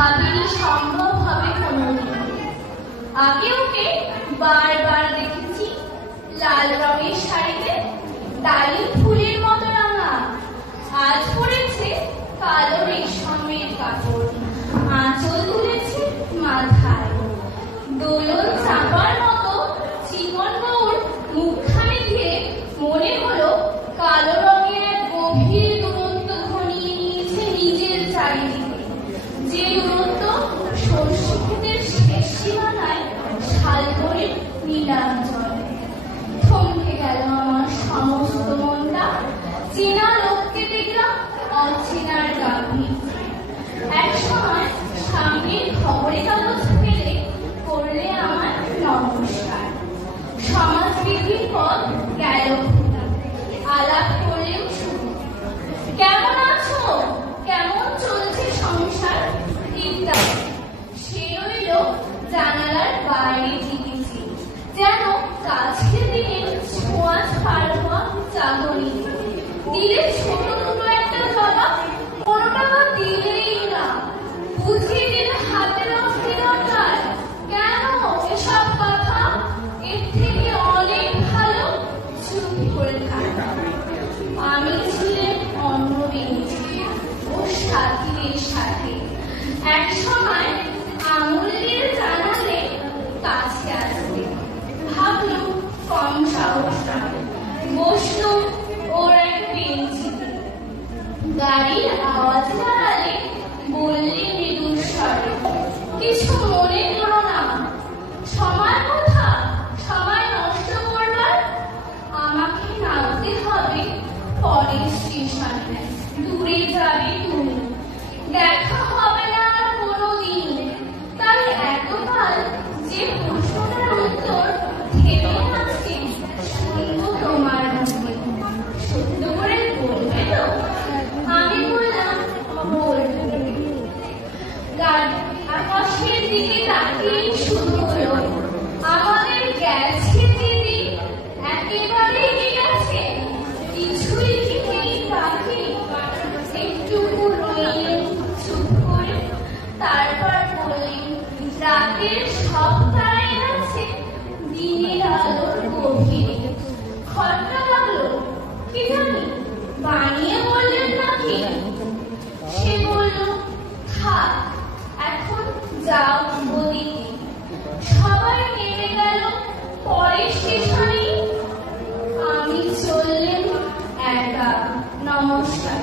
ভাবিনি সম্ভব হবে কোনোদিন। আগে ওকে বারবার দেখেছি লাল রঙের শাড়িতে ডালিম ফুলের মতো রাঙা, আজ পড়েছে কালো রেশমের কাপড়, আঁচল তুলেছে মাথায়, দোলন চাপার মতো চিকন গৌর মুখখানি ঘিরে মনে হলো কালো রঙের এক গভীর দূরত্ব ঘনিয়ে নিয়েছে নিজের চারিদিকে, যে দূরত্ব সরষে ক্ষেতের শেষ সীমানায় শালবনের নীলাঞ্চলে। থমকে গেল আমার সমস্ত মনটা, চেনা লোককে দেখলাম অচেনার গাম্ভীর্যে। এক সময় সামনের খবরের কাগজ ফেলে করলে আমার নমস্কার, সমাজবিধির পথ গেল আলাপ করলেও শুরু, কেমন আছো, কেমন চলছে সংসার ইত্যাদি। সে রইল জানালার বাইরে টিকেছি, যেন কাছের দিনে ছোঁয়াচ পার হওয়া চাহনি। দিলে ছোট দুটো একটা জবাব, কোনোটা বা দিলেই না, বুঝিয়ে দিলে হাতের অস্থিরতার। কেন এসব কথা, এর থেকে অনেক ভালো চুপ করে থাকা। আমি ছিলাম অন্য বেঞ্চে, ওর সাথীদের সাথে। এক সময় আঙুল দিয়ে জানালে কাছে আসবে, ভাবলুম কম সাহসটা, বসলুম ওর এক বেঞ্চিতে। গাড়ির আওয়াজ বাড়ালে বললে মৃদুর স্বরে, কিছু মনে করো না, সময় কথা, সময় নষ্ট করবার। আমাকে নামতে হবে পরের স্টেশনে, দূরে যাবে তুমি, দেখা হবে না আর কোনোদিন। তাই এতকাল যে প্রশ্নটার উত্তর থেমে আছে শুনবো তোমার মুখে, সত্য করে বলবে তো? আমি বললাম বলবো। আকাশের দিকে তাকিয়ে শুরু হলো, আমাদের গেছে দিদি, একেবারে গেছে, কিছুই কি নেই বাকি। একটুকু রইলেন চুপ করে, তারপর বললেন, রাতের সব তারাই আছে দিনের আলোর গভীরে। খটকা লাগলো, কি জানি বানিয়ে বললেন নাকি। সে বলল, থাক এখন যাও ওদিকে। সবাই নেমে গেল পরের স্টেশনে, আমি চললেন একা। নমস্কার।